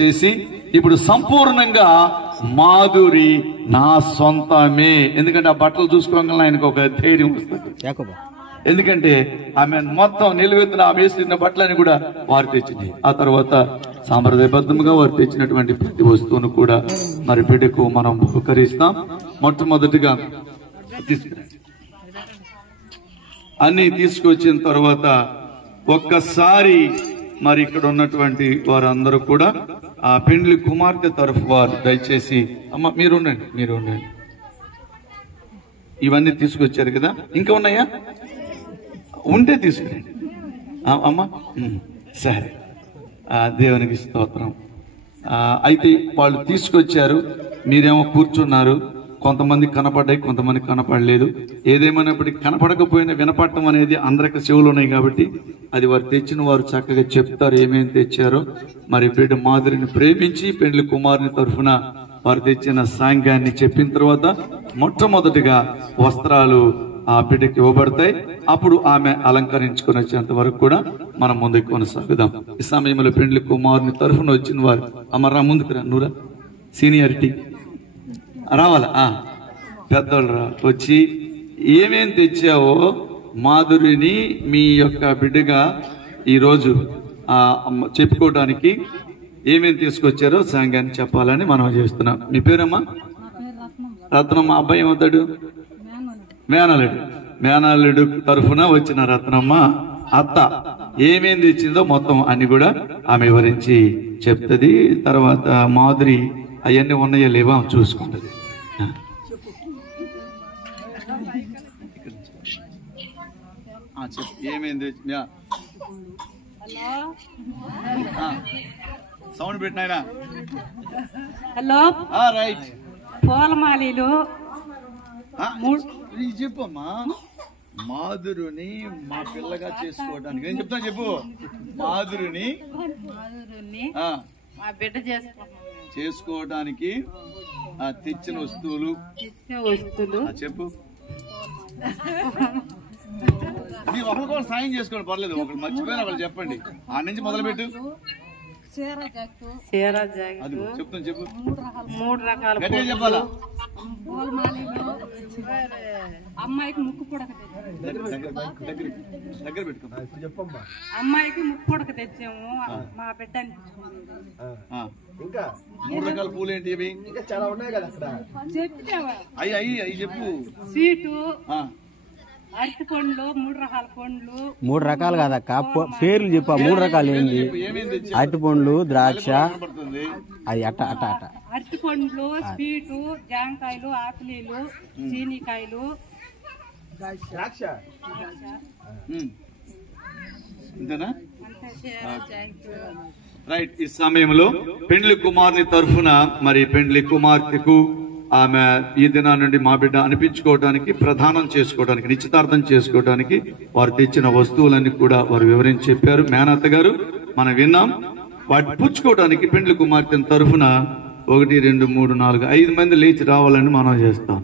చేసి ఇప్పుడు సంపూర్ణంగా మాధురి నా సొంతమే. ఎందుకంటే ఆ బట్టలు చూసుకోగానే ఆయనకు ఒక ధైర్యం వస్తుంది. ఎందుకంటే ఆమె మొత్తం నిలువెత్తున ఆమె వేసిన బట్టలని కూడా వారు తెచ్చింది. ఆ తర్వాత సాంప్రదాయబద్ధంగా వారు తెచ్చినటువంటి ప్రతి వస్తువును కూడా మరి బిడ్డకు మనం బహుకరిస్తాం. మొట్టమొదటిగా అన్ని తీసుకొచ్చిన తర్వాత ఒక్కసారి మరి ఇక్కడ ఉన్నటువంటి వారందరూ కూడా ఆ పెండ్లి కుమార్తె తరఫు వారు దయచేసి అమ్మ మీరు ఉండండి. ఇవన్నీ తీసుకొచ్చారు కదా, ఇంకా ఉన్నాయా? ఉంటే తీసుకురండి అమ్మ. సరే, దేవునికి స్తోత్రం. అయితే వాళ్ళు తీసుకొచ్చారు, మీరేమో కూర్చున్నారు. కొంతమంది కనపడ్డాయి, కొంతమంది కనపడలేదు. ఏదేమైనప్పటికీ కనపడకపోయినా వినపడటం అనేది అందరికి చెవులు ఉన్నాయి కాబట్టి అది వారు తెచ్చిన వారు చక్కగా చెప్తారు ఏమేమి తెచ్చారో. మరి బిడ్డ మాధురిని ప్రేమించి పెండ్లి కుమారుని తరఫున వారు తెచ్చిన సాంగ్యాన్ని చెప్పిన తర్వాత మొట్టమొదటిగా వస్త్రాలు ఆ బిడ్డకి ఇవ్వబడతాయి. అప్పుడు ఆమె అలంకరించుకొని వచ్చేంత వరకు కూడా మనం ముందుకు కొనసాగుదాం. ఈ సమయంలో పెండ్లి కుమారుని తరఫున వచ్చిన వారు అమ్మరా ముందుకు రా, నువ్వురా, సీనియారిటీ రావాలా, పెద్దోళ్ళు రా, వచ్చి ఏమేం తెచ్చావో మాధురిని మీ యొక్క బిడ్డగా ఈరోజు చెప్పుకోవడానికి ఏమేమి తీసుకొచ్చారో సాంగాన్ని చెప్పాలని మనం చేస్తున్నాం. మీ పేరమ్మా? రత్నమ్మ. అబ్బాయి ఏమవుతాడు? మేనల్లుడు తరఫున వచ్చిన రత్నమ్మ అత్త ఏమేం తెచ్చిందో మొత్తం అన్ని కూడా ఆమె వివరించి చెప్తుంది. తర్వాత మాధురి అవన్నీ ఉన్నాయో లేవా చూసుకుంటది. ఏమైంది? సౌండ్ పెట్టినాయనా? Hello, right. పూలమాలీలు చెప్పమ్మా. మాధురుని మా పిల్లగా చేసుకోవడానికి నేను చెప్తాను, చెప్పు. మాధురుని మా బిడ్డ చేసుకోవడానికి తెచ్చిన వస్తువులు చెప్పు. మీరు ఒకరికొకరు సాయం చేసుకోండి, పర్లేదు. ఒకరు మర్చిపోయినా వాళ్ళు చెప్పండి. ఆ నుంచి మొదలుపెట్టు. చెప్తాను, చెప్పు. 3 రకాల చెప్పాలా? అమ్మాయికి ముక్కు పుడక దగ్గర పెట్టుకో. అమ్మాయికి ముక్కు పుడక తెచ్చాము మా బిడ్డ. ఇంకా 3 రకాల పూలు ఏంటి? అవి చాలా ఉన్నాయి కదా చెప్తావా? అయ్యి చెప్పు. స్వీటు, అరటి పండ్లు, 3 రకాల పండ్లు. 3 రకాలు కాదక్క, పేర్లు చెప్పు. 3 రకాలు ఏంటి? అరటి పండ్లు, ద్రాక్ష, అది అట్ట. అరటి పండ్లు, స్వీటు, జాంకాయలు, ఆపిలీలు, చీనికాయలు, ద్రాక్ష. ఇంతేనా? రైట్. ఈ సమయంలో పెండ్లి కుమార్తె తరఫున మరి పెండ్లి కుమార్తెకు ఆమె ఈ దినా నుండి మా బిడ్డ అనిపించుకోవడానికి, ప్రధానం చేసుకోవడానికి, నిశ్చితార్థం చేసుకోవడానికి వారు తెచ్చిన వస్తువులన్నీ కూడా వారు వివరించి చెప్పారు. మేనత్త గారు మనం విన్నాం. వాటి పుచ్చుకోవడానికి పెండ్లి కుమార్తె తరఫున 1, 2, 3, 4, 5 మంది లేచి రావాలని మనం చేస్తాం.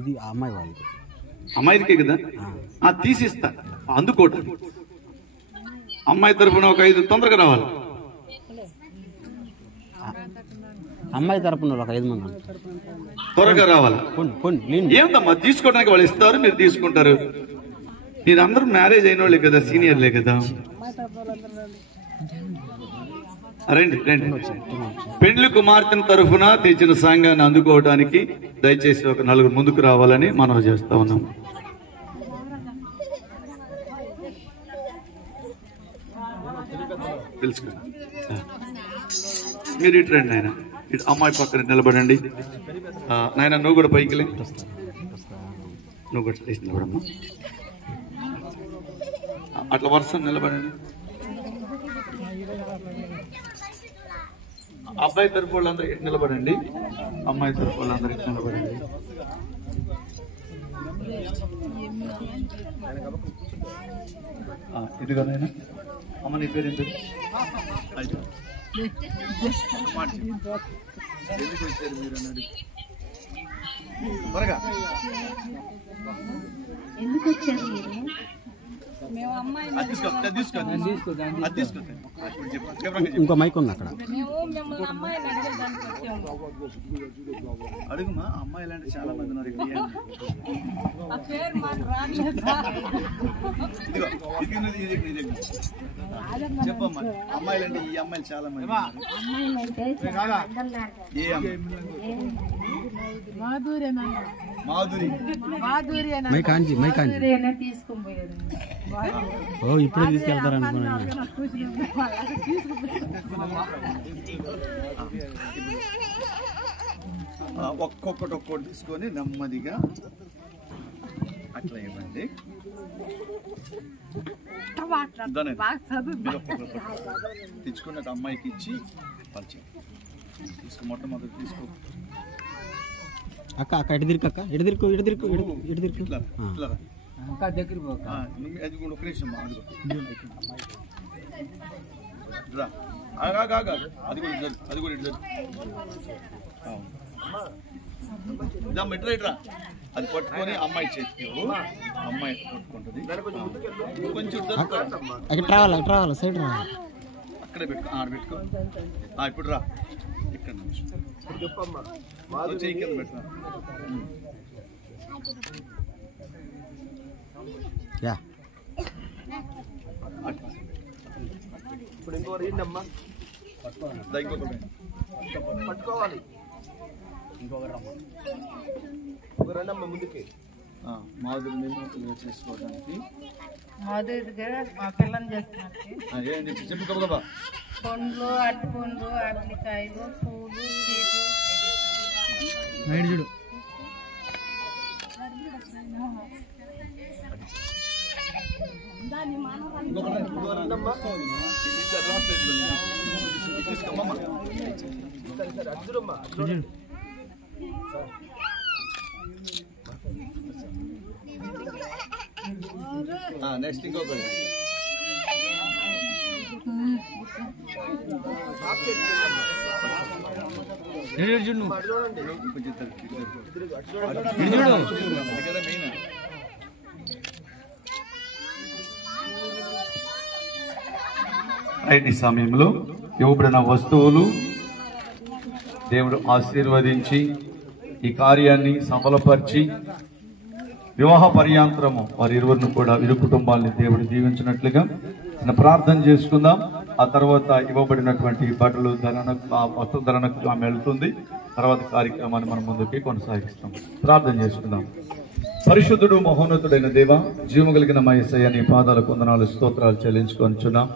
ఇది అమ్మాయి వాళ్ళకి, అమ్మాయికే కదా తీసిస్తా అందుకోవటానికి. అమ్మాయి తరఫున ఒక 5 తొందరగా రావాలి. అమ్మాయి తరపున ఒక 5 మంది త్వరగా రావాలి. ఏమిటమ్మా తీసుకోవడానికి వాళ్ళు ఇస్తారు, మీరు తీసుకుంటారు. మీరందరూ మ్యారేజ్ అయిన వాళ్ళే కదా, సీనియర్లే కదా. రండి. పెండ్లి కుమార్తె తరఫున తెచ్చిన సంఘాన్ని అందుకోవడానికి దయచేసి ఒక 4 ముందుకు రావాలని మనం చేస్తా ఉన్నాం. తెలుసుకోండి. మీరు ఇటు రండి నాయన, ఇటు అమ్మాయి పక్కన నిలబడండి. నాయన నువ్వు కూడా పైకి నువ్వు కూడా నిలబడమ్మా. అట్లా వరుస నిలబడండి. అబ్బాయి తరపు వాళ్ళందరూ ఇటు నిలబడండి, అమ్మాయి తరపు వాళ్ళందరూ ఇటు నిలబడండి. ఇదిగా నాయన. అమ్మ నీ పేరు ఎందుకు వచ్చారు మీరు అన్నాడు? త్వరగా ఎందుకు వచ్చారు మీరు? మేము అమ్మాయిని అది తీసుకో, అది తీసుకో, అది తీసుకో. అది తీసుకో. ఇప్పుడు చెప్పు, వివరంగా చెప్పు. ఇంకో మైక్ ఉంది అక్కడ. మేము మిమ్మల్ని అమ్మాయిని అడిగేదానికి వచ్చాము. అడుగుమా, అమ్మాయిలు అంటే చాలా మంది ఉన్నారు ఇక్కడ. ఆ పేరు మాకు రాలేదు సార్. ఇదిగో, ఇది నీ దగ్గర. చెప్పమ్మా, అమ్మాయిలు అంటే ఈ అమ్మాయిలు చాలా మంది ఉన్నారు. ఏ అమ్మాయి? మాధురి. మైక్ ఆంచి, మైక్ ఆంచి. తీసుకొని పోయేది. ఓ ఇప్పుడే తీసుకెళ్తారు అనుకున్నాను. ఒక్కొక్కటి తీసుకొని నెమ్మదిగా అట్లా ఇవ్వండి. తెచ్చుకున్న అమ్మాయికి ఇచ్చి పరిచయం తీసుకో. మొట్టమొదటి తీసుకో. అక్క ఎటు తిరుగు, అక్క ఎటు తిరుగు, ఇటు తిరుగు, ఇటు తిరుగు. ఇట్లా దగ్గర అది కూడా ఒక నిమిషం. అది కూడా ఇటు ఇట్రా. అది పట్టుకొని అమ్మాయి చేతికి అమ్మాయి పట్టుకుంటుంది. కొంచెం అక్కడ రావాలి సైడ్ రావాలి. అక్కడే పెట్టుకో, ఆడ పెట్టుకో. ఇప్పుడు రా, ఇక్కడ చెయ్యి కింద పెట్టరా. యా ఇప్పుడు ఇంకోటి ఏంటమ్మా పట్టుకోవాలి. ఒక రెండమ్మా ముందుకి. మాధురి మేము చేసుకోవడానికి మాధురిగా మా పిల్లని చేస్తున్నారు. ఏంటి చెప్పు గబగబా. పండ్లు, అరటి పండ్లు, అరటికాయలు, పూలు, చీటు. చూడు. నెక్స్ట్ ఇంకొకటి. ఈ సమయంలో ఇవ్వబడిన వస్తువులు దేవుడు ఆశీర్వదించి ఈ కార్యాన్ని సఫలపరిచి వివాహ పర్యాంతరము వారి ఇరువురిని కూడా ఇరు కుటుంబాలని దేవుడు దీవించినట్లుగా ప్రార్థన చేసుకుందాం. ఆ తర్వాత ఇవ్వబడినటువంటి బట్టలు వస్త్రధరణకు ఆమె వెళ్తుంది. తర్వాత కార్యక్రమాన్ని మనం ముందుకి కొనసాగిస్తాం. ప్రార్థన చేసుకుందాం. పరిశుద్ధుడు మహోన్నతుడైన దేవ, జీవము కలిగిన మా యేసయ్య, నీ పాదాలకు వందనాలు స్తోత్రాలు చెల్లించుకొనిచున్నాం.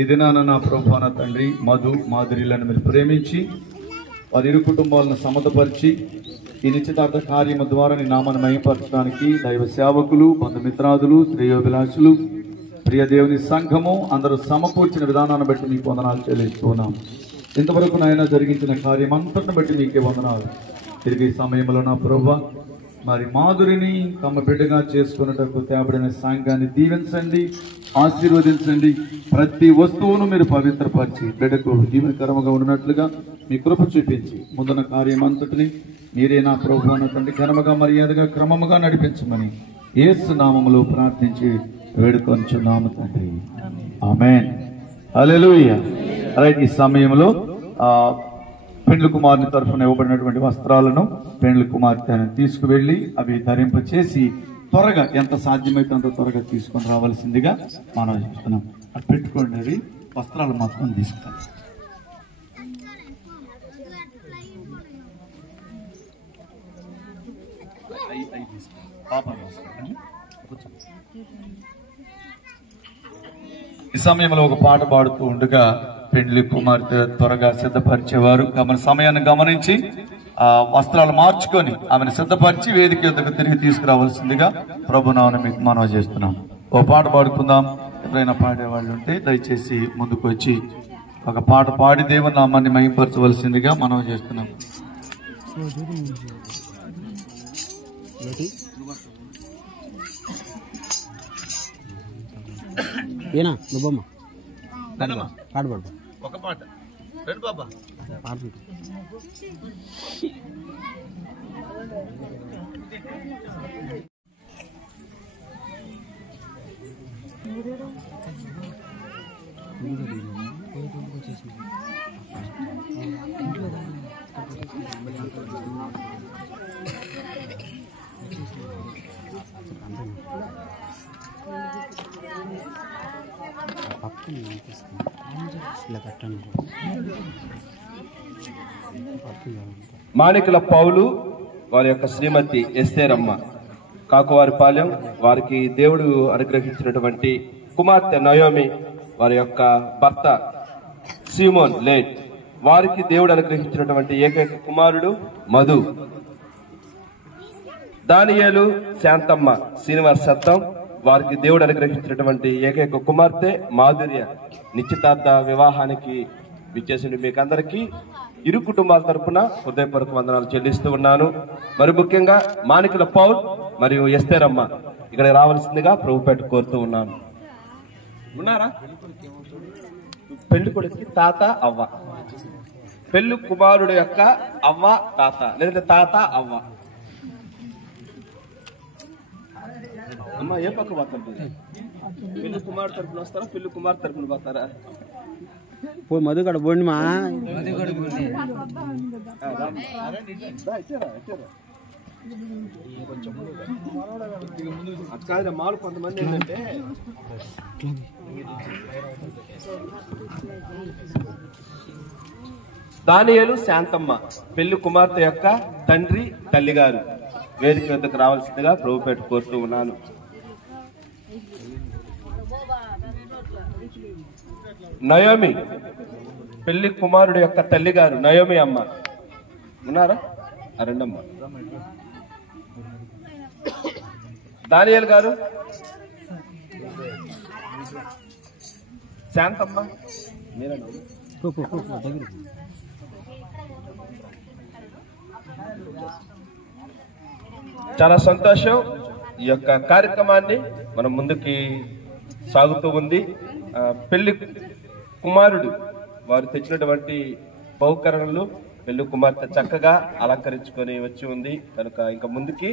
ఈ దినాన నా ప్రభువైన తండ్రి మాధురిలను మీరు ప్రేమించి వారి ఇరు కుటుంబాలను సమతపరిచి ఈ నిశ్చితార్థ కార్యము ద్వారా నీ నామాన్ని మహిమపరచడానికి దైవ సేవకులు, బంధుమిత్రాదులు, శ్రేయోభిలాషులు, ప్రియ దేవుని సంఘము అందరూ సమకూర్చిన విధానాన్ని బట్టి మీకు వందనాలు చెల్లిస్తున్నాం. ఇంతవరకు నాయన జరిగించిన కార్యం అంతటిని బట్టి మీకే వందనాలు. తిరిగి సమయంలో నా ప్రభువా మరి మాధురిని తమ బిడ్డగా చేసుకున్నటకు తేబడిన సంఘాన్ని దీవించండి, ఆశీర్వదించండి. ప్రతి వస్తువును మీరు పవిత్రపరిచి బిడ్డకు దీవెనకరముగా ఉన్నట్లుగా మీ కృప చూపించి ముందున్న కార్యం అంతటిని మీరే నా ప్రభువైన తండ్రి ఘనముగా మర్యాదగా క్రమముగా నడిపించమని యేసు నామములో ప్రార్థించి వేడుకొంచున్నాము తండ్రి. ఆమేన్. హల్లెలూయా. రైట్. ఈ సమయంలో పెండ్లి కుమారుని తరఫున ఇవ్వబడినటువంటి వస్త్రాలను పెండ్లి కుమార్తె తీసుకువెళ్లి అవి ధరింపచేసి త్వరగా ఎంత సాధ్యమైతే అంత త్వరగా తీసుకొని రావాల్సిందిగా మనం చూస్తున్నాం. అది పెట్టుకోండి. అవి వస్త్రాలు మాత్రం తీసుకుంటాం. ఈ సమయంలో ఒక పాట పాడుతూ ఉండగా పెండ్లి కుమార్తె త్వరగా సిద్ధపరిచేవారు సమయాన్ని గమనించి ఆ వస్త్రాలు మార్చుకొని ఆమెను సిద్ధపరిచి వేదిక యొద్దకు తిరిగి తీసుకురావాల్సిందిగా ప్రభునామమున మీకు మనవి చేస్తున్నాం. ఓ పాట పాడుకుందాం. ఎవరైనా పాడేవాళ్ళు ఉంటే దయచేసి ముందుకు వచ్చి ఒక పాట పాడి దేవుని నామాన్ని మహిమపరచవలసిందిగా మనవి చేస్తున్నాం. ఏనా నువ్వమ్మ పాడు పాడు. ఒక పాట రెండు బాబా పాడు. మాణికుల పౌలు వారి యొక్క శ్రీమతి ఎస్తేరమ్మ కాకువారిపాలెం, వారికి దేవుడు అనుగ్రహించినటువంటి కుమార్తె నయోమి, వారి యొక్క భర్త సీమోన్ లేట్, వారికి దేవుడు అనుగ్రహించినటువంటి ఏకైక కుమారుడు మధు. దానియేలు శాంతమ్మ శ్రీనివాసత్వం, వారికి దేవుడు అనుగ్రహించినటువంటి ఏకైక కుమార్తె మాధుర్య. నిశ్చితార్థ వివాహానికి విచ్చేసిన మీకందరికీ ఇరు కుటుంబాల తరపున హృదయపూర్వక వందనాలు చెల్లిస్తూ ఉన్నాను. మరి ముఖ్యంగా మాణికుల పౌల్ మరియు ఎస్తేరమ్మ ఇక్కడ రావాల్సిందిగా ప్రభుపేట కోరుతూ ఉన్నాను. ఉన్నారా? పెళ్లి కొడుకు తాత అవ్వ, పెళ్లి కుమారుడు యొక్క అవ్వ తాత, లేదంటే తాత అవ్వ. అమ్మ ఏ పక్క పోతుంది? పెళ్లి కుమారుడు తరపున వస్తారా, పెళ్లి కుమార్ తరపున పోతారా? మధుగడ బోండి మా కాదు మామూలు కొంతమంది ఏంటంటే దానియేలు శాంతమ్మ పెళ్లి కుమార్తె యొక్క తండ్రి తల్లిగారు వేదిక వద్దకు రావాల్సిందిగా ప్రభుపేట కోరుతూ ఉన్నాను. నయోమి పెళ్లి కుమారుడు యొక్క తల్లిగారు నయోమి అమ్మ ఉన్నారా? రెండమ్మ. దానియేలు గారు, శాంతమ్మ మీరేనా? చాలా సంతోషం. ఈ యొక్క కార్యక్రమాన్ని మనం ముందుకి సాగుతూ ఉంది. పెళ్లి కుమారుడు వారు తెచ్చినటువంటి బహుకరణలు పెళ్లి కుమార్తె చక్కగా అలంకరించుకొని వచ్చి ఉంది కనుక ఇంకా ముందుకి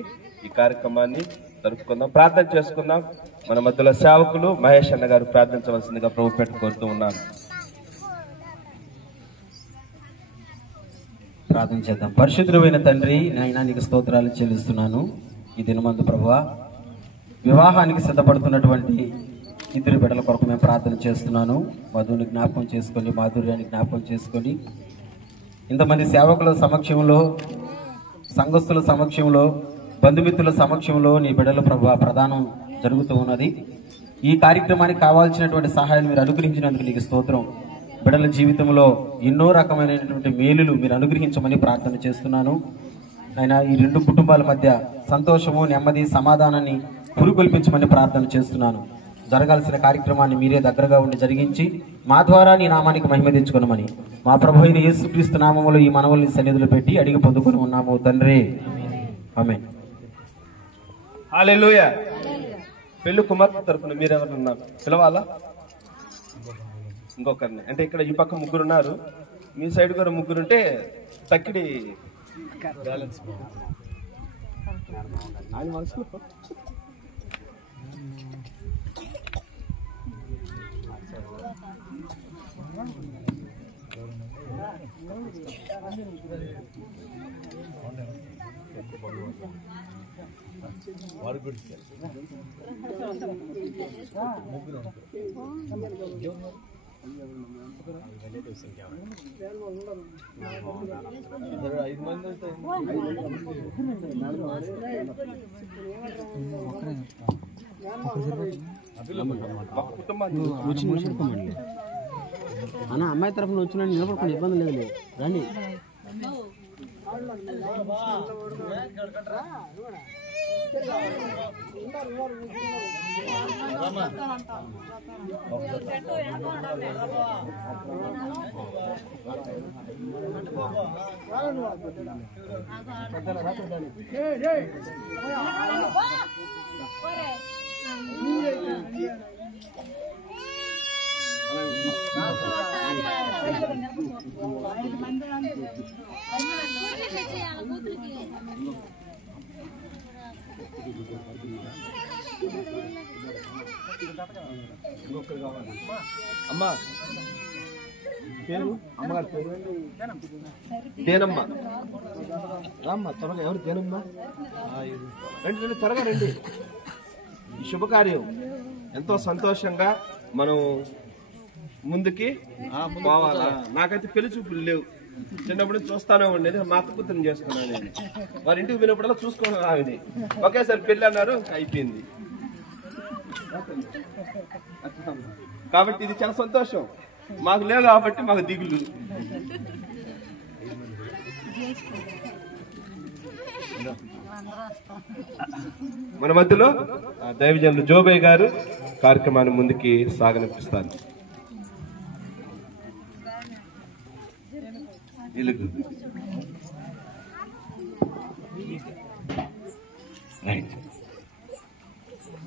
ఈ కార్యక్రమాన్ని జరుపుకుందాం, ప్రార్థన చేసుకుందాం. మన మధ్యలో సేవకులు మహేష్ అన్న గారు ప్రార్థించవలసిందిగా ప్రభుపేట కోరుతూ ఉన్నారు. ప్రార్థన చేద్దాం. పరిశుద్ధుడైన తండ్రి, నాయనా నీకు స్తోత్రాలు చెల్లిస్తున్నాను. ఈ దినమందు ప్రభువా వివాహానికి సిద్ధపడుతున్నటువంటి ఇద్దరు బిడ్డల కొరకు మేము ప్రార్థన చేస్తున్నాను. మధుని జ్ఞాపకం చేసుకొని, మాధుర్యాన్ని జ్ఞాపకం చేసుకొని, ఇంతమంది సేవకుల సమక్షంలో, సంఘస్థుల సమక్షంలో, బంధుమిత్రుల సమక్షంలో నీ బిడ్డల ప్రభువా ప్రదానం జరుగుతూ ఉన్నది. ఈ కార్యక్రమానికి కావాల్సినటువంటి సహాయాన్ని మీరు అనుగ్రహించినందుకు నీకు స్తోత్రం. బిడ్డల జీవితంలో ఎన్నో రకమైనటువంటి మేలులు మీరు అనుగ్రహించమని ప్రార్థన చేస్తున్నాను. ఆయన ఈ రెండు కుటుంబాల మధ్య సంతోషము, నెమ్మది, సమాధానాన్ని పురుగొల్పించమని ప్రార్థన చేస్తున్నాను. జరగాల్సిన కార్యక్రమాన్ని మీరే దగ్గరగా ఉండి జరిగించి మా ద్వారా నీ నామానికి మహిమ తెచ్చుకోనమని మా ప్రభు అయిన యేసుక్రీస్తు నామములో ఈ మనవుల్ని సన్నిధిలో పెట్టి అడిగి పొందుకొని ఉన్నాము తండ్రి, ఆమేన్. హల్లెలూయా. పెళ్లి కుమార్తె తరపున మీరెవరు ఉన్నారు? పిలవాలా? ఇంకొకరిని అంటే ఇక్కడ ఈ పక్క ముగ్గురు ఉన్నారు, మీ సైడ్ కూడా ముగ్గురు ఉంటే తక్కిడి బ్యాలెన్స్ ఆయన మనసులో అన్న అమ్మాయి తరఫున వచ్చిన నిలబడుకుని ఇబ్బంది లేదు, రండి. కూతురికి అమ్మా పేరు అమ్మగారి పేరు తేనమ్మ. రామ్మా త్వరగా. ఎవరు తేనమ్మ? రండి రండి, త్వరగా రండి. ఈ శుభకార్యం ఎంతో సంతోషంగా మనం ముందుకి పోవాలా. నాకైతే పెళ్లి చూపులు లేవు, చిన్నప్పుడు చూస్తానే ఉండేది. మా అత్త కూతురు చేసుకున్నాను నేను. వారి ఇంటికి పోయినప్పుడల్లా చూసుకున్నాను ఆమెని. ఒకేసారి పెళ్లి అన్నారు, అయిపోయింది. కాబట్టి ఇది చాలా సంతోషం. మాకు లేదు కాబట్టి మాకు దిగులు. మన మధ్యలో దైవజనులు జోబయ్య గారు కార్యక్రమాన్ని ముందుకి సాగనిపిస్తారు.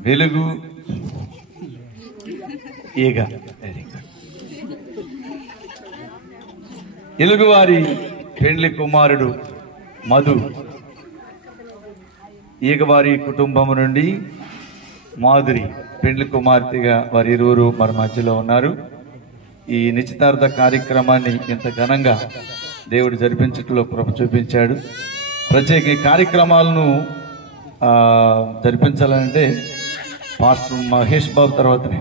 వెలుగు ఈగ. ఎలుగువారి పెండ్లి కుమారుడు మధు ఈగవారి కుటుంబం నుండి మాధురి పెండ్లి కుమార్తెగా వారి ఇరువురు మన మధ్యలో ఉన్నారు. ఈ నిశ్చితార్థ కార్యక్రమాన్ని ఇంత ఘనంగా దేవుడు జరిపించట్లో కృప చూపించాడు. ప్రత్యేక కార్యక్రమాలను జరిపించాలంటే పాస్టర్ మహేష్ బాబు తర్వాతనే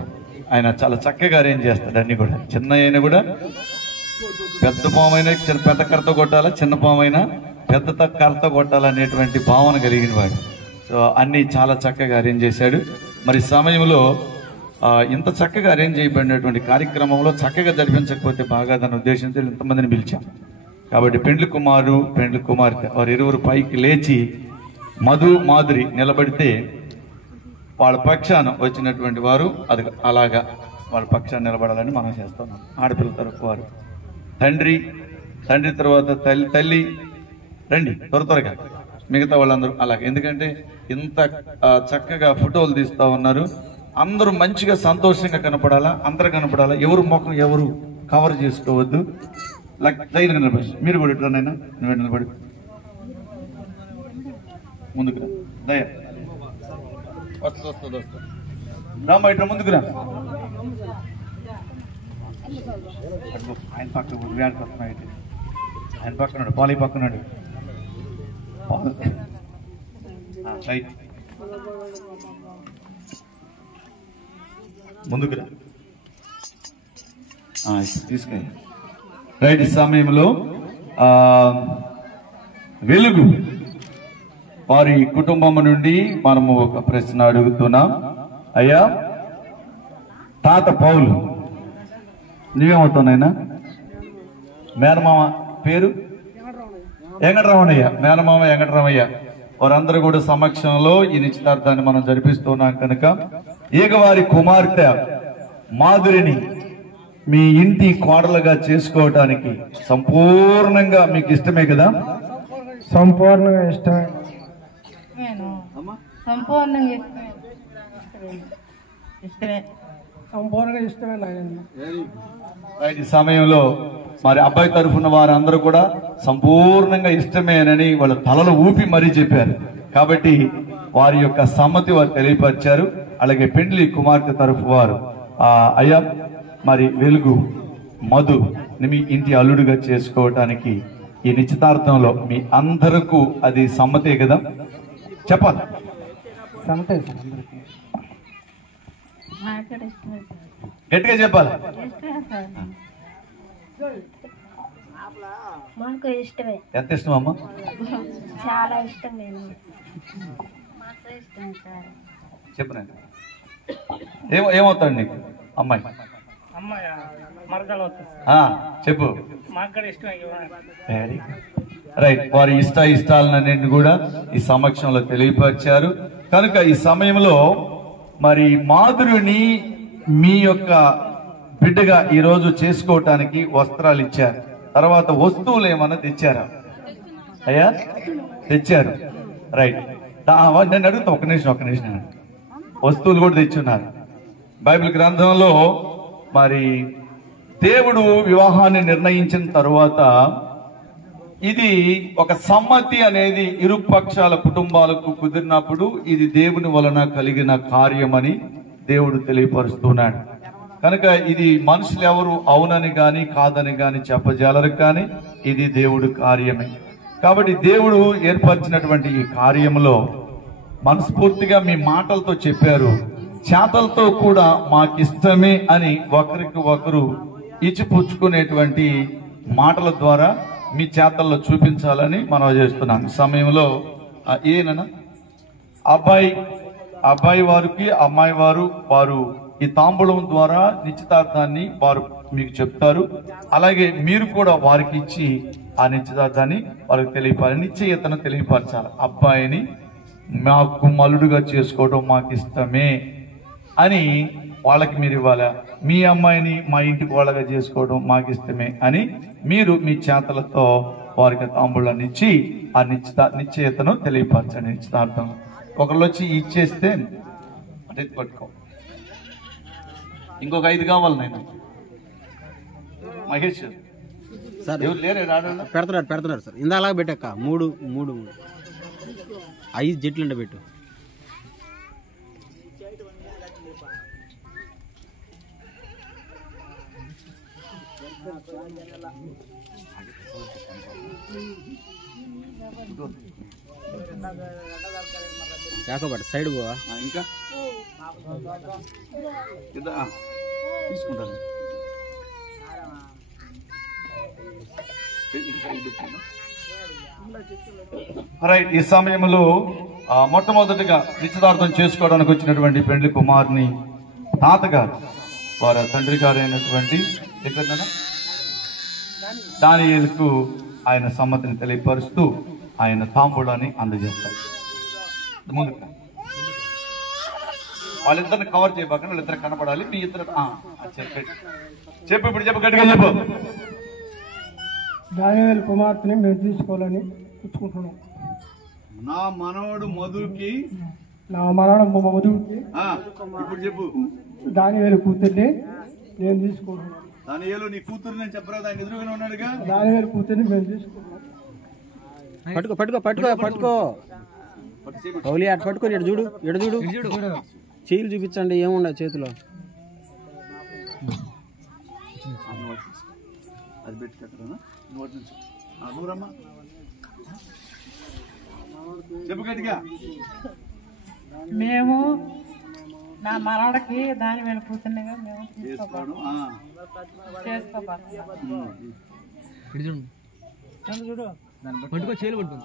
ఆయన చాలా చక్కగా అరేంజ్ చేస్తాడు. అన్ని కూడా చిన్న అయినా కూడా పెద్ద పామైనా పెద్ద కర్త కొట్టాలా, చిన్న పామైనా పెద్ద కర్త కొట్టాలనేటువంటి భావన కలిగిన వాడు. సో అన్ని చాలా చక్కగా అరేంజ్ చేశాడు. మరి సమయంలో ఇంత చక్కగా అరేంజ్ చేయబడినటువంటి కార్యక్రమంలో చక్కగా జరిపించకపోతే బాగాదన్న ఉద్దేశంతో ఇంతమందిని పిలిచాం. కాబట్టి పెండ్లి కుమారు పెండ్లి కుమార్తె వారి ఇరువురు పైకి లేచి మధు మాధురి నిలబడితే వాళ్ళ పక్షాన వచ్చినటువంటి వారు అది అలాగా వాళ్ళ పక్షాన్ని నిలబడాలని మనం చేస్తున్నాం. ఆడపిల్ల తరఫు వారు తండ్రి తర్వాత తల్లి రండి త్వరగా మిగతా వాళ్ళందరూ అలాగే. ఎందుకంటే ఇంత చక్కగా ఫోటోలు తీస్తా ఉన్నారు. అందరూ మంచిగా సంతోషంగా కనపడాలా, అందరూ కనపడాలా. ఎవరు ముఖం ఎవరు కవర్ చేసుకోవద్దు. ధైర్యంగా నిలబడి మీరు కూడా ఇట్లనైనా నువ్వు నిలబడి ముందుకు రా. దయ వస్తుంది రామ్మా, ఇట్లా ముందుకు రా. ఆయన పక్కన ఆయన పక్కనాడు పాలి పక్కనాడు రైట్ ముందుకు రా. తీసుకెళ్ళి రైట్. ఈ సమయంలో వెలుగు వారి కుటుంబం నుండి మనము ఒక ప్రశ్న అడుగుతున్నాం. అయ్యా తాత పౌలు నువ్వేమవుతానైనా? మేనమామ పేరు వెంకటరామయ్య. మేనమామ వెంకటరామయ్య వారందరూ కూడా సమక్షంలో ఈ నిశ్చితార్థాన్ని మనం జరిపిస్తున్నాం కనుక ఈగవారి కుమార్తె మాధురిని మీ ఇంటి కోడలుగా చేసుకోవటానికి సంపూర్ణంగా మీకు ఇష్టమే కదా? సంపూర్ణంగా ఇష్టమే. సంపూర్ణంగా ఇష్టమే. ఈ సమయంలో మరి అబ్బాయి తరఫున వారందరూ కూడా సంపూర్ణంగా ఇష్టమేనని వాళ్ళ తలలు ఊపి మరీ చెప్పారు. కాబట్టి వారి యొక్క సమ్మతి వారు తెలియపరిచారు. అలాగే పెండ్లి కుమార్తె తరఫు వారు అయ్యా మరి వెలుగు మధు మీ ఇంటి అల్లుడుగా చేసుకోవటానికి ఈ నిశ్చితార్థంలో మీ అందరకు అది సమ్మతే కదా? చెప్పాలి. గట్టిగా చెప్పాలి. మాకు ఇష్టమే. ఎంత ఇష్టం అమ్మా? చాలా ఇష్టం. నేను చెప్పు. ఏమవుతాడు నీకు అమ్మాయి? చెప్పు. రైట్. వారి ఇష్టాలన్నింటినీ కూడా ఈ సమక్షంలో తెలియపరిచారు కనుక ఈ సమయంలో మరి మాధురిని మీ యొక్క బిడ్డగా ఈ రోజు చేసుకోవటానికి వస్త్రాలు ఇచ్చారు. తర్వాత వస్తువులు ఏమన్నా తెచ్చారా? అయ్యా తెచ్చారు. రైట్. నేను అడుగుతా ఒక్క నిమిషం. వస్తువులు కూడా తెచ్చున్నారు. బైబిల్ గ్రంథంలో మరి దేవుడు వివాహాన్ని నిర్ణయించిన తరువాత ఇది ఒక సమ్మతి అనేది ఇరు పక్షాల కుటుంబాలకు కుదిరినప్పుడు ఇది దేవుని వలన కలిగిన కార్యమని దేవుడు తెలియపరుస్తున్నాడు. కనుక ఇది మనుషులు ఎవరు అవునని గాని కాదని గాని చెప్పజాలరు, కానీ ఇది దేవుడు కార్యమే. కాబట్టి దేవుడు ఏర్పరిచినటువంటి ఈ కార్యంలో మనస్ఫూర్తిగా మీ మాటలతో చెప్పారు, చేతలతో కూడా మాకిష్టమే అని ఒకరికి ఒకరు ఇచ్చిపుచ్చుకునేటువంటి మాటల ద్వారా మీ చేతల్లో చూపించాలని మనం చేస్తున్నాం. ఈ సమయంలో ఏనన్నా అబ్బాయి వారికి అమ్మాయి వారు ఈ తాంబూలం ద్వారా నిశ్చితార్థాన్ని వారు మీకు చెప్తారు. అలాగే మీరు కూడా వారికి ఇచ్చి ఆ నిశ్చితార్థాన్ని వారికి తెలియపాలి, నిశ్చయితను తెలియపరచాలి. అబ్బాయిని మాకు మల్లుడుగా చేసుకోవడం మాకు ఇష్టమే అని వాళ్ళకి మీరు ఇవ్వాలా, మీ అమ్మాయిని మా ఇంటికి వాళ్ళగా చేసుకోవడం మాకు ఇష్టమే అని మీరు మీ చేతలతో వారికి తాంబూలాన్ని ఇచ్చి ఆ నిశ్చయితను తెలియపరచండి. నిశ్చితార్థం ఒకళ్ళు వచ్చి ఇచ్చేస్తే అంటే పట్టుకో, ఇంకొక 5 కావాలి నేను. మహేష్ సార్ ఎవరు లేరే రాడు, పెడుతున్నారు సార్. ఇందా అలాగే పెట్టక్క 3 5 జట్లుండ పెట్టు. యాకోబట్ సైడ్ పోవా ఇంకా తీసుకుంటాను. రైట్. ఈ సమయంలో మొట్టమొదటిగా నిశ్చితార్థం చేసుకోవడానికి వచ్చినటువంటి పెండ్లి కుమార్ని తాతగారు వారి తండ్రి గారు అయినటువంటి దానియేలుకు ఆయన సమ్మతిని తెలియపరుస్తూ ఆయన తాంబూలాన్ని అందజేస్తారు. ముందు వాళ్ళిద్దరిని కవర్ చేయబాకండి, వాళ్ళిద్దరు కనపడాలి. మీ ఇద్దరు చెప్పు ఇప్పుడు చెప్పు, గట్టిగా చెప్పు. దానియేలు కుమార్తెని మేము తీసుకోవాలని పుచ్చుకుంటున్నాం. నా మనవడు మధుకి ఇప్పుడు చెప్పు. దానియేలు కూతుర్ని నేను తీసుకుంటున్నాను. దానియేలు నీ కూతురు నేను చెప్పరా, దాని ఎదురుగానే ఉన్నాడుగా. దానియేలు కూతుర్ని మేము తీసుకుంటున్నాం. పట్టుకో పౌలి అటు పట్టుకొని ఎడు చూడు చేతులు చూపించండి, ఏముండదు చేతిలో. అది పెట్టి కట్టరా నూరమ్మా, చెప్పు గట్టిగా. మేము నా మనవడికి దాని మీద కూర్చున్నాగా మేము చేసుకోను. చూడు పట్టుకో చేతులు పట్టుకో.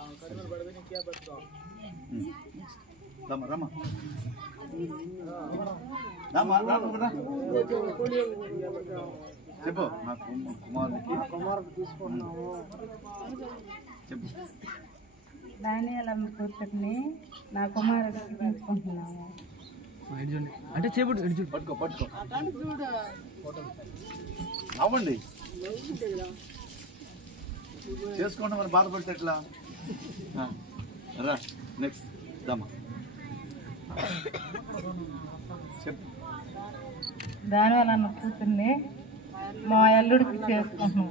చెప్పు. నా కుమారుడికి చెప్పు. దానియేలు కూతుర్ని నా కుమారుడికి తీసుకుంటున్నాము. అంటే చేపట్టు పట్టుకో అవ్వండి, చేసుకోండి. మరి బాధపడితే ఎట్లా? రా నెక్స్ట్ దమ్మా చెప్పు. దానియేలు కూతుర్ని మా అల్లుడికి చేసుకుంటున్నాం.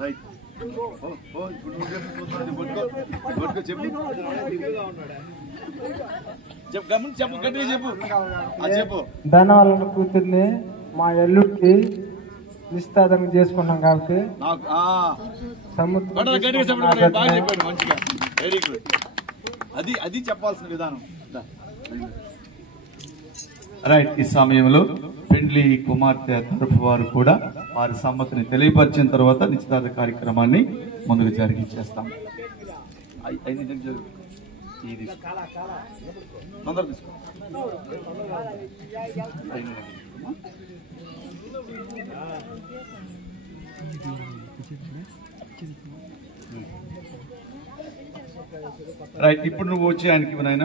రైట్. చెప్పు గట్టిగా చెప్పు. దానియేలు కూతుర్ని మా అల్లుడికి నిశ్చితార్థం చేసుకున్నాం కాబట్టి వెరీ గుడ్. అది చెప్పాల్సిన విధానం. రైట్. ఈ సమయంలో పెండ్లి కుమార్తె తరఫు వారు కూడా వారి సమ్మతిని తెలియపరిచిన తర్వాత నిశ్చితార్థ కార్యక్రమాన్ని ముందుకు జరిగించేస్తాం. తొందర తీసుకో. రైట్. ఇప్పుడు నువ్వు వచ్చి ఆయనకి నాయన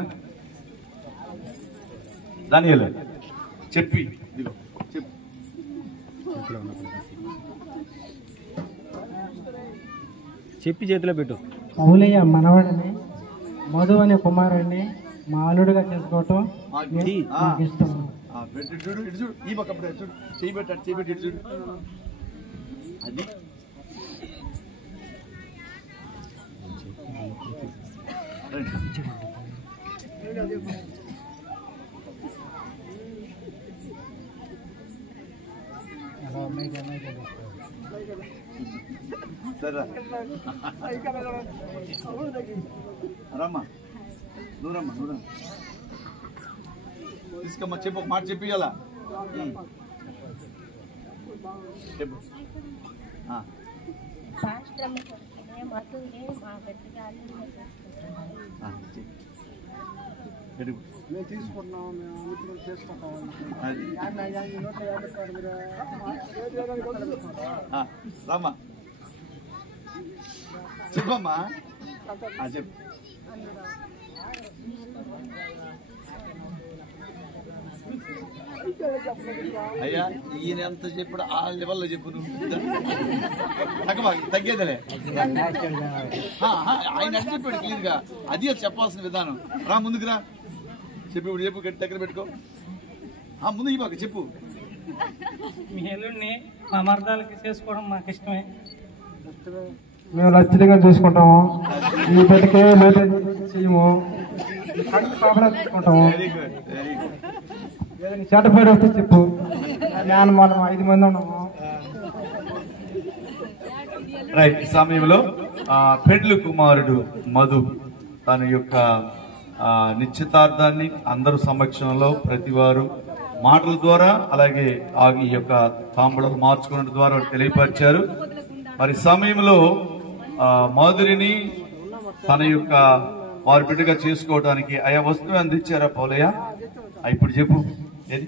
దానియేలు చెప్పి చెప్పు. చెప్పి చేతిలో పెట్టు. పౌలయ్య మనవడిని మధు అనే కుమారుడిని మా అల్లుడిగా చేసుకోవటం నాకు ఇష్టం. చూడు ఇటు చూడు, ఈ పక్క చూడు, చేయబెట్టి ఇటు చూడు. అది సరే రమ్మా నువ్వు రమ్మా తీసుకోమ్మా చెప్పు ఒక మాట చెప్పి కదా చెప్పు రామ్మా చెప్పమ్మా చెప్పు అయ్యా ఈయన ఎంత చెప్పాడు ఆ లెవెల్లో చెప్పు నువ్వు తగ్గేదిలే ఆయన ఎంత చెప్పాడు క్లియర్ గా అది చెప్పాల్సిన విధానం రా ముందుకు రా చెప్పు ఇప్పుడు చెప్పు గట్టి దగ్గర పెట్టుకో ముందు ఈ బాగా చెప్పు మీ ఎల్లుడిని మా మర్దాలకి చేసుకోవడం మాకు ఇష్టమే మేము లక్షణంగా చూసుకుంటాము ఈ బిడ్డకే లోటు చేయము చూసుకుంటాము చెడ్డపేట వస్తే చెప్పు నేను మనం 5 మంది ఉన్నాము రైట్ ఈ సమయంలో పెండ్లి కుమారుడు మధు తన యొక్క నిశ్చితార్థాన్ని అందరు సమక్షంలో ప్రతి వారు మాటల ద్వారా అలాగే ఈ యొక్క తాంబూలాలు మార్చుకోవడం ద్వారా తెలియపరిచారు. మరి సమయంలో మాధురిని తన యొక్క వారి బిడ్డగా చేసుకోవడానికి ఆయా వస్తువు అందించారా పౌలయ్య? ఇప్పుడు చెప్పు ఏది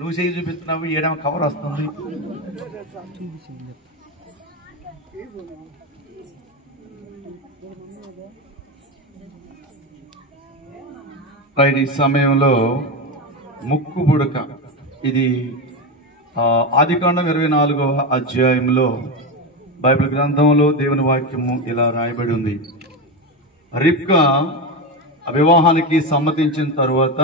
నువ్వు చేయి చూపిస్తున్నావు, ఏడేమో కవర్ వస్తుంది. రైట్ ఈ సమయంలో ముక్కు బుడక, ఇది ఆదికాండం 24వ అధ్యాయంలో బైబిల్ గ్రంథంలో దేవుని వాక్యము ఇలా రాయబడి ఉంది. రిబ్కా వివాహానికి సమ్మతించిన తరువాత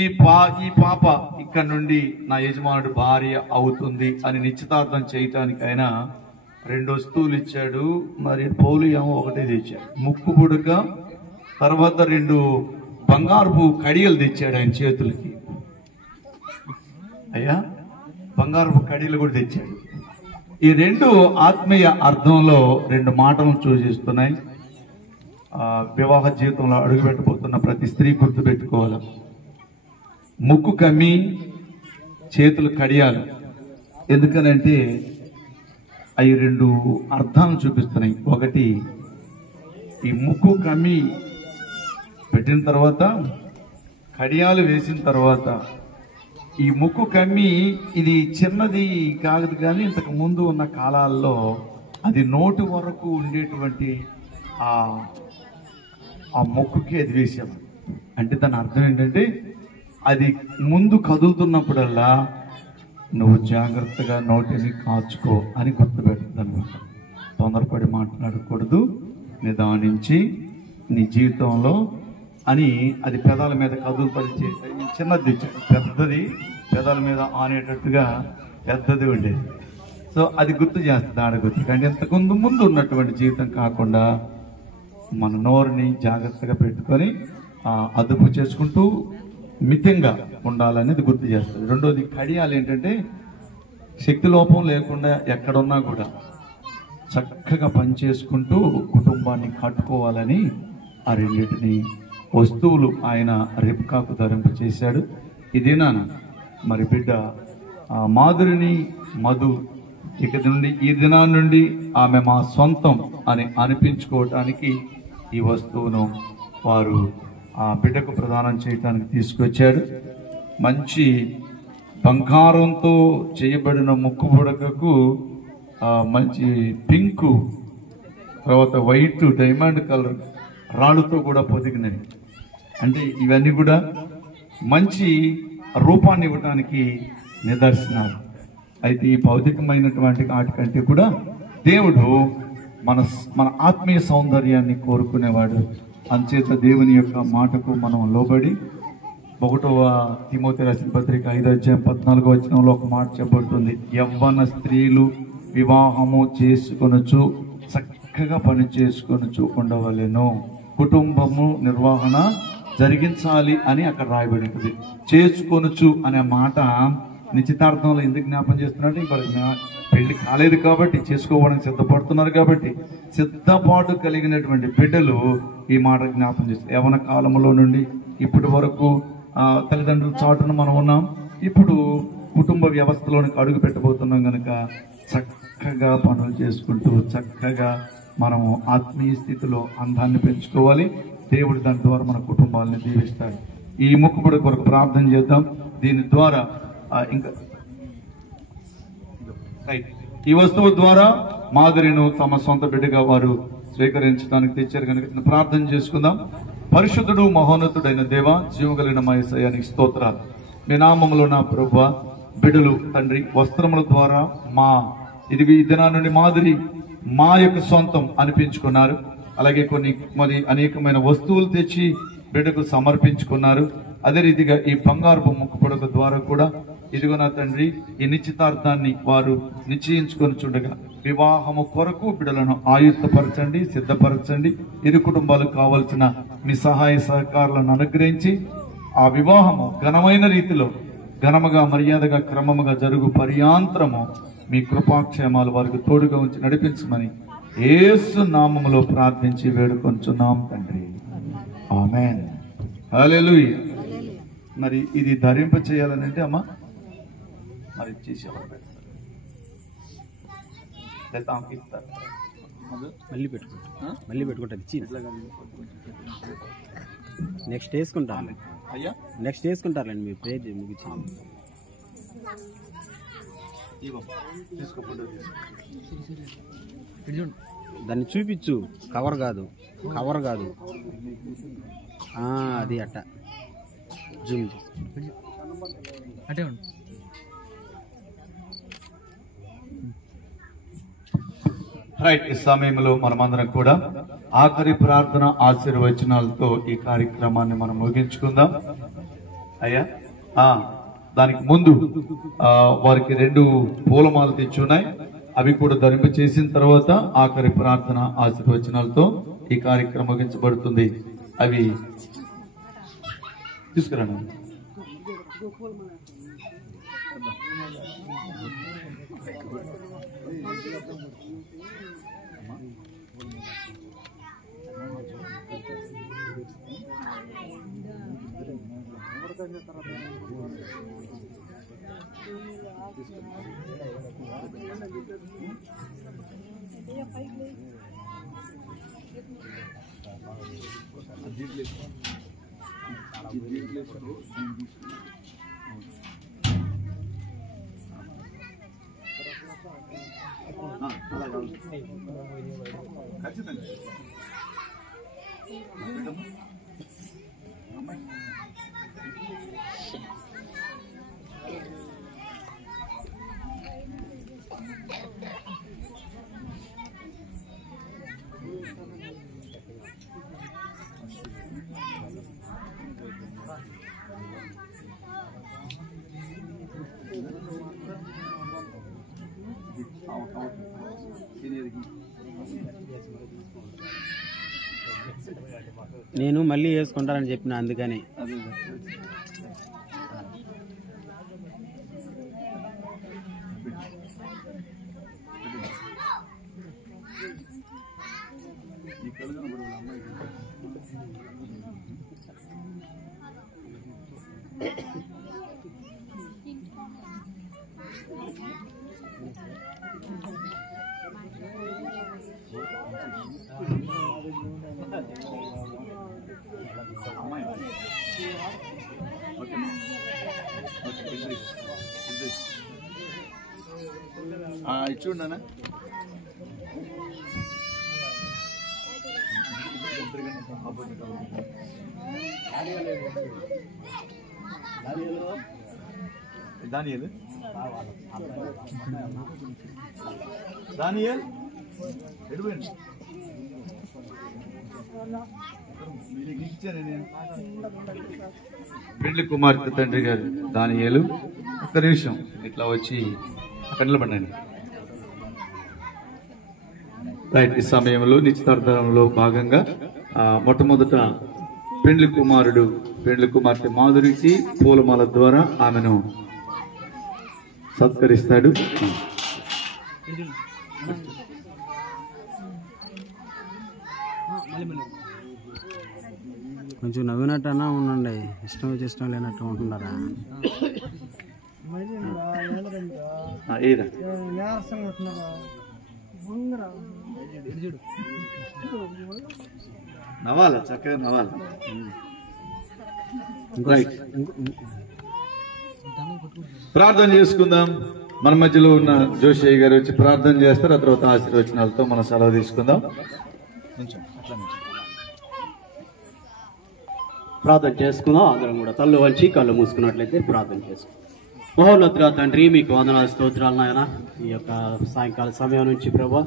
ఈ పాప ఇక్కడ నుండి నా యజమానుడు భార్య అవుతుంది అని నిశ్చితార్థం చేయటానికి ఆయన 2 వస్తువులు ఇచ్చాడు. మరి పౌలు ఏమో ఒకటే తెచ్చాడు, ముక్కు బుడక, తర్వాత 2 బంగారపు కడియలు తెచ్చాడు ఆయన చేతులకి. అయ్యా బంగారపు కడియలు కూడా తెచ్చాడు. ఈ 2 ఆత్మీయ అర్థంలో 2 మాటలను సూచిస్తున్నాయి. వివాహ జీవితంలో అడుగుపెట్టబోతున్న ప్రతి స్త్రీ గుర్తు పెట్టుకోవాలి. ముక్కు కమ్మి చేతులు కడియాలి. ఎందుకనంటే అవి 2 అర్థాలను చూపిస్తున్నాయి. ఒకటి, ఈ ముక్కు కమ్మి పెట్టిన తర్వాత కడియాలు వేసిన తర్వాత ఈ ముక్కు కమ్మి ఇది చిన్నది కాదు, కానీ ఇంతకు ముందు ఉన్న కాలాల్లో అది నోటి వరకు ఉండేటువంటి ఆ ముక్కుకి అది వేసాము. అంటే దాని అర్థం ఏంటంటే అది ముందు కదులుతున్నప్పుడల్లా నువ్వు జాగ్రత్తగా నోటిని కాచుకో అని గుర్తుపెడుతుంది అనమాట. తొందరపడి మాట్లాడకూడదు, నిదానించి నీ జీవితంలో అని. అది పెదాల మీద కదులుపడి చేసి చిన్నది పెద్దది పెదాల మీద ఆనేటట్టుగా పెద్దది ఉండేది. సో అది గుర్తు చేస్తుంది ఆడగుర్తు. అంటే ఇంతకు ముందు ఉన్నటువంటి జీవితం కాకుండా మన నోరుని జాగ్రత్తగా పెట్టుకొని అదుపు చేసుకుంటూ మితంగా ఉండాలనేది గుర్తు చేస్తుంది. రెండోది, కడియాలు ఏంటంటే శక్తి లోపం లేకుండా ఎక్కడున్నా కూడా చక్కగా పనిచేసుకుంటూ కుటుంబాన్ని కట్టుకోవాలని ఆ 2 వస్తువులు ఆయన రిబ్కాకు ధరింపచేశాడు. ఇదేనా మరి బిడ్డ మాధురిని మధు ఇక నుండి ఈ దినాన్ని నుండి ఆమె మా సొంతం అని అనిపించుకోవటానికి ఈ వస్తువును వారు ఆ బిడ్డకు ప్రదానం చేయటానికి తీసుకొచ్చాడు. మంచి బంగారంతో చేయబడిన ముక్కు బుడకకు మంచి పింకు, తర్వాత వైట్ డైమండ్ కలర్ రాళ్ళతో కూడా పొదిగినవి. అంటే ఇవన్నీ కూడా మంచి రూపాన్ని ఇవ్వడానికి నిదర్శనాలు. అయితే ఈ భౌతికమైనటువంటి వాటికంటే కూడా దేవుడు మన ఆత్మీయ సౌందర్యాన్ని కోరుకునేవాడు. అంచేత దేవుని యొక్క మాటకు మనం లోబడి 1వ తిమోతి రాసిన పత్రిక 5:14 ఒక మాట చెప్పబడుతుంది. యవ్వన స్త్రీలు వివాహము చేసుకొనొచ్చు చక్కగా పని చేసుకొని ఉండవలెను. కుటుంబము నిర్వహణ జరిగించాలి అని అక్కడ రాయబడి ఉంటుంది. చేసుకొనుచు అనే మాట నిశ్చితార్థంలో ఎందుకు జ్ఞాపం చేస్తున్నట్టు ఇక్కడ పెళ్లి కాలేదు కాబట్టి, చేసుకోవడానికి సిద్ధపడుతున్నారు కాబట్టి, సిద్ధపాటు కలిగినటువంటి బిడ్డలు ఈ మాట జ్ఞాపం చేస్తారు. యవ్వన కాలంలో నుండి ఇప్పటి వరకు తల్లిదండ్రుల చాటున మనం ఉన్నాం. ఇప్పుడు కుటుంబ వ్యవస్థలోనికి అడుగు పెట్టబోతున్నాం కనుక చక్కగా పనులు చేసుకుంటూ చక్కగా మనము ఆత్మీయ స్థితిలో అందాన్ని పెంచుకోవాలి. దేవుడు దాని ద్వారా మన కుటుంబాలను దీవిస్తాడు. ఈ మొక్కుబడి కొరకు ప్రార్థన చేద్దాం. దీని ద్వారా ఇంకా ఈ వస్తువు ద్వారా మాదిరిను తమ సొంత బిడ్డగా వారు స్వీకరించడానికి తెచ్చారు కనుక ప్రార్థన చేసుకుందాం. పరిశుద్ధుడు మహోన్నతుడైన దేవ, జీవగలిగిన మా యేసయ్యానికి స్తోత్రాలు. మీ నామములో నా ప్రభువా, బిడ్డలు తండ్రి వస్త్రముల ద్వారా ఈ దినా నుండి మాదిరి మా యొక్క సొంతం అనిపించుకున్నారు. అలాగే మరి అనేకమైన వస్తువులు తెచ్చి బిడ్డకు సమర్పించుకున్నారు. అదే రీతిగా ఈ బంగారపు ముక్కుపొడక ద్వారా కూడా ఇదిగో నా తండ్రి ఈ నిశ్చితార్థాన్ని వారు నిశ్చయించుకొని చూడగా వివాహము కొరకు బిడ్డలను ఆయుత్తపరచండి, సిద్ధపరచండి. ఇరు కుటుంబాలకు కావలసిన మీ సహాయ సహకారాలను అనుగ్రహించి ఆ వివాహము ఘనమైన రీతిలో ఘనముగా మర్యాదగా క్రమముగా జరుగు పర్యాంతరము మీ కృపాక్షేమాలు వారికి తోడుగా ఉంచి నడిపించమని యేసు నామములో ప్రార్థించి వేడుకొంచున్నాం తండ్రి. ఆమేన్. హల్లెలూయా. మరి ఇది ధరింప చేయాలని అంటే అమ్మా మరి చేసేవారు ఇస్తారు. మళ్ళీ పెట్టుకుంటారు ఇచ్చి నెక్స్ట్ వేసుకుంటారు. అయ్యా నెక్స్ట్ వేసుకుంటారులేండి. మీరు ప్రేర్ ముగించి దాన్ని చూపించు. కవర్ కాదు అది అట్ట జూమ్ అంటే రైట్. ఈ సమయంలో మనమందరం కూడా ఆఖరి ప్రార్థన ఆశీర్వచనాలతో ఈ కార్యక్రమాన్ని మనం ముగించుకుందాం. అయ్యా దానికి ముందు వారికి 2 పూలమాలు తెచ్చి ఉన్నాయి. అవి కూడా ధరింప చేసిన తర్వాత ఆఖరి ప్రార్థన ఆశీర్వచనాలతో ఈ కార్యక్రమం ముగించబడుతుంది. అవి తీసుకురండి. నేను మళ్ళీ వేసుకుంటానని చెప్పిన అందుకని చూడనా దానియేల్ ఎడువండి పెళ్లి కుమార్తె తండ్రి గారు దానియేలు ఒక్క నిమిషం ఇట్లా వచ్చి అక్కడ నిలబడండి. రైట్. ఈ సమయంలో నిశ్చితార్థంలో భాగంగా మొట్టమొదట పెండ్లి కుమార్తె మాధురికి పూలమాల ద్వారా ఆమెను సత్కరిస్తాడు. కొంచెం నవ్వినట్టన్నా ఉండండి, ఇష్టం లేనట్టు ఉంటున్నారా? నవ్వాలా, చక్కగా నవ్వాలా. ప్రార్థన చేసుకుందాం. మన మధ్యలో ఉన్న జోషయ్య గారు వచ్చి ప్రార్థన చేస్తారు. ఆ తర్వాత ఆశీర్వచనాలతో మనం సెలవు తీసుకుందాం. ప్రార్థన చేసుకుందాం. అందరం కూడా తల్లు వంచి కళ్ళు మూసుకున్నట్లయితే ప్రార్థన చేసుకుందాం. మహోన్నతుగా తండ్రి, మీకు వందనాలు స్తోత్రాలు నాయన. ఈ యొక్క సాయంకాల సమయం నుంచి ప్రభా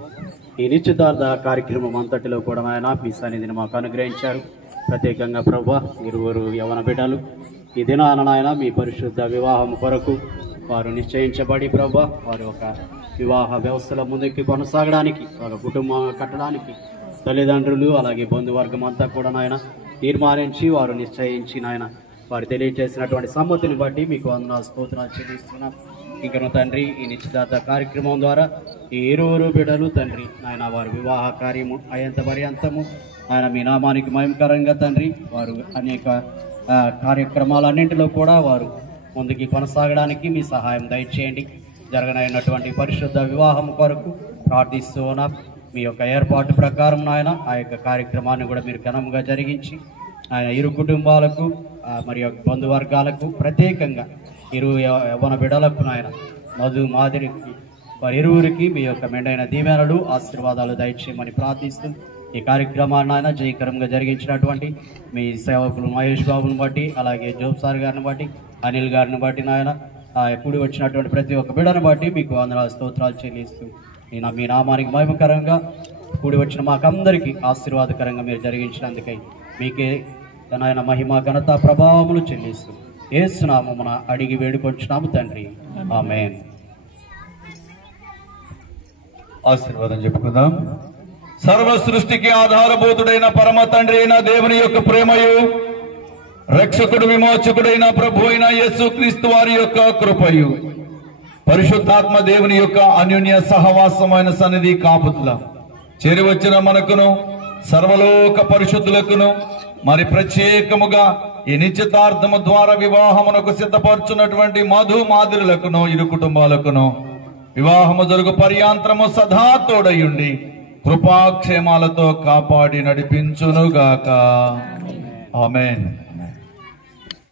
ఈ నిశ్చితార్థ కార్యక్రమం అంతటిలో కూడా నాయన మీ సన్నిధిని మాకు అనుగ్రహించారు. ప్రత్యేకంగా ప్రభా ఇరువురు యవన బిడ్డలు ఈ దినాన నాయన మీ పరిశుద్ధ వివాహం కొరకు వారు నిశ్చయించబడి ప్రభా వారు ఒక వివాహ వ్యవస్థల ముందుకి కొనసాగడానికి, ఒక కుటుంబం కట్టడానికి తల్లిదండ్రులు అలాగే బంధువర్గం అంతా కూడా నాయన తీర్మానించి వారు నిశ్చయించి నాయన వారు తెలియజేసినటువంటి సమ్మతిని బట్టి మీకు వందనాలు స్తోత్రాలు చెల్లిస్తున్నాం. ఇంకా తండ్రి ఈ నిశ్చితార్థ కార్యక్రమం ద్వారా ఈ ఇరువురు బిడ్డలు తండ్రి నాయన వారి వివాహ కార్యము అయ్యేంత పర్యంతము ఆయన మీ నామానికి మహిమకరంగా తండ్రి వారు అనేక కార్యక్రమాలన్నింటిలో కూడా వారు ముందుకి కొనసాగడానికి మీ సహాయం దయచేయండి. జరగనైనటువంటి పరిశుద్ధ వివాహం కొరకు ప్రార్థిస్తూ ఉన్నాం. మీ యొక్క ఏర్పాటు ప్రకారం నాయన ఆ యొక్క కార్యక్రమాన్ని కూడా మీరు ఘనంగా జరిగించి ఆయన ఇరు కుటుంబాలకు మరి బంధువర్గాలకు ప్రత్యేకంగా ఇరు యవ్వన బిడ్డలకు నాయన మాదిరికి వారి ఇరువురికి మీ యొక్క మెండైన దీవెనలు ఆశీర్వాదాలు దయచేయమని ప్రార్థిస్తూ ఈ కార్యక్రమాన్ని ఆయన జయకరంగా జరిగించినటువంటి మీ సేవకులు మహేష్ బాబుని బట్టి అలాగే జోబ్ సార్ గారిని బట్టి అనిల్ గారిని బట్టి నాయన కూడి వచ్చినటువంటి ప్రతి ఒక్క బిడ్డను బట్టి మీకు వందనాలు స్తోత్రాలు చెల్లిస్తూ మీ నామానికి మహిమకరంగా కూడి వచ్చిన మాకందరికీ ఆశీర్వాదకరంగా మీరు జరిగించినందుకై మీకే నాయన మహిమ ఘనత ప్రభావములు చెల్లిస్తూ యేసు నామమున అడిగి వేడుకొంచున్నాము తండ్రి, ఆమేన్. ఆశీర్వాదం చెప్పుకుందాం. సర్వ సృష్టికి ఆధారభూతుడైన పరమ తండ్రి అయిన దేవుని యొక్క ప్రేమయు, రక్షకుడు విమోచకుడైన ప్రభు అయిన యేసుక్రీస్తు వారి యొక్క కృపయు, పరిశుద్ధాత్మ దేవుని యొక్క అన్యోన్య సహవాసమైన సన్నిధి కాపుతుల చేరివచ్చిన మనకును సర్వలోక పరిశుద్ధులకును మరి ప్రత్యేకముగా ఈ నిశ్చితార్థము ద్వారా వివాహమునకు సిద్ధపరచున్నటువంటి మధు మాదిరులకును ఇరు కుటుంబాలకును వివాహము జరుగు పర్యాంతరము సదా తోడయుండి కృపాక్షేమాలతో కాపాడి నడిపించునుగాక. ఆమేన్.